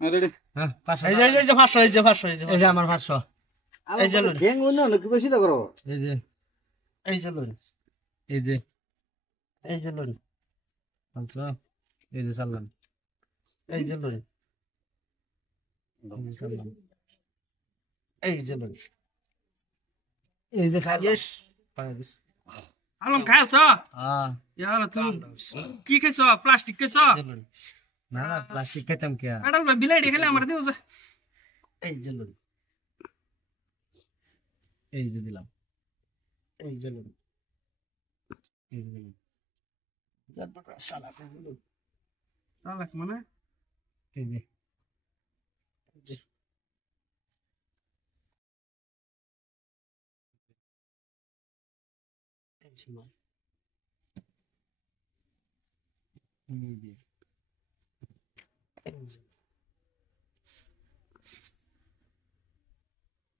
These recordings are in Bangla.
রেডি হ্যাঁ 500 এই যে 500 এই যে 500 এই যে আমার 500 এই যে গ্যাং অন্য লোক বেশি তো করো এই যে এই যে লন এই যে এই যে লন 500 এই যে চালান এই যে লন এই যে লন এই যে খাইস ইয়েস আলম খাইছ হ্যাঁ ইয়ার তুই কি খাইছ প্লাস্টিক খাইছ না না প্লাস্টিক খেতাম কে এটা বিলাই খেলে আমার দিও যা এই যে লন এই যে দিলাম এই যে লন সালা তাহলে মানে এই যে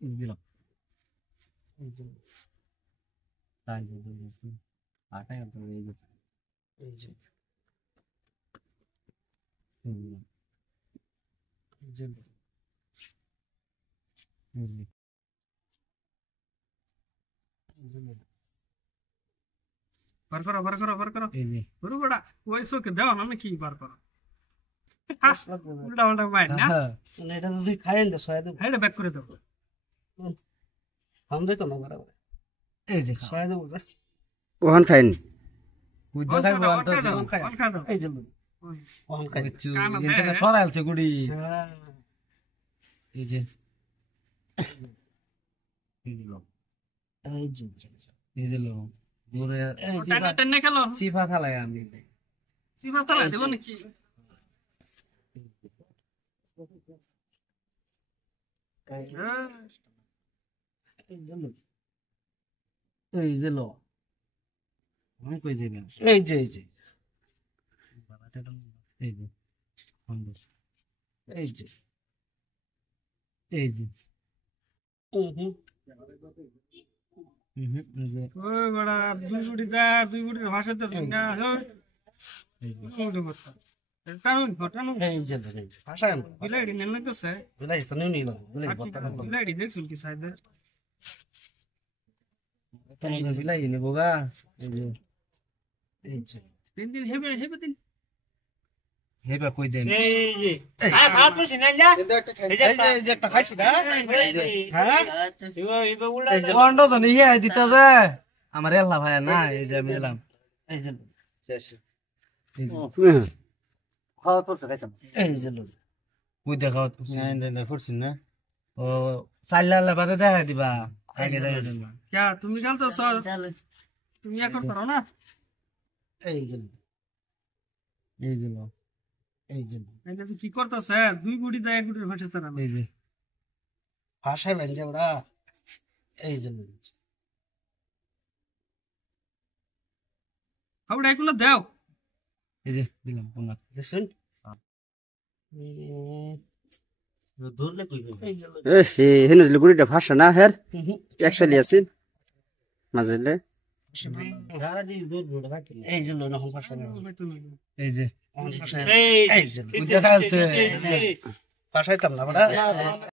দিলাম তাই যে আটাই তো এই যে এই যে বার করো এই যে গুরু বড়া ওই সোকে দাও না নাকি বার করো উল্টা উল্টা বাইট না মানে এটা যদি খাইন দে সয়াদ হেডে ব্যাক করে দাও হাম যাইত না বরাবর এই যে সয়াদ বুঝা ওহান খাইন ওই দোকান বলতো খা দাও এই যে লন ওখান খাই কিছু ইন্টারনেট সরাইলছে গুড়ি হ্যাঁ এই যে এই দিল এই যে এই দিল দূরে এই যে টানা টানা খেলো চিফা থালাই আমি কি ফাতালা দেব নাকি এই যে লো আমি কই দিবেন এই যে এই যে এই যে এই যে এই যে এই যে ওই বড়া দুই গুড়ি ভাষা তো না টানুন এই যে ভাষায় বিলাই নেন লাগতেছে বিলাই তো নিও নিল বিলাই বর্তা বিলাই দেখছুন কি সাইদে তোমাকে বিলাই নেবো গা এই যে এই যে তিন দিন হেবে দিন হেবা কই দেন এই যে খা তুই না যা এই যে একটা খাইছি না হ্যাঁ এই যে বন্ধ জনি ইয়ে দিতে যে আমার এল্লা ভাই না এই যে আমি এলাম এই যে শেষ এই যে খাওয়া তো খাইছাম এই যে লোক কই দেখাও না না ফুরছিন না ও চাইলা বাদে দেখা দিবা আগে দেখা দিবা क्या তুমি জানতো সর তুমি এখন করো না এই যে এই যে লো এই যে এই যে কি করতেছে দুই গুড়ি দেয় এক গুড়ির ভাষা তারা এই যে ভাষায় বেঞ্জে ওরা এই যে হাউড়া এগুলো দাও এই যে দিলাম তোমার দেখুন ধরলে তুই এই যে এ হেন গুড়িটা ভাষা না হের একসালি আছে মাঝেলে এই যে লোন এখন ভাষা এই যে এই যে বুঝা খালছে ভাষায় তাম না বড়া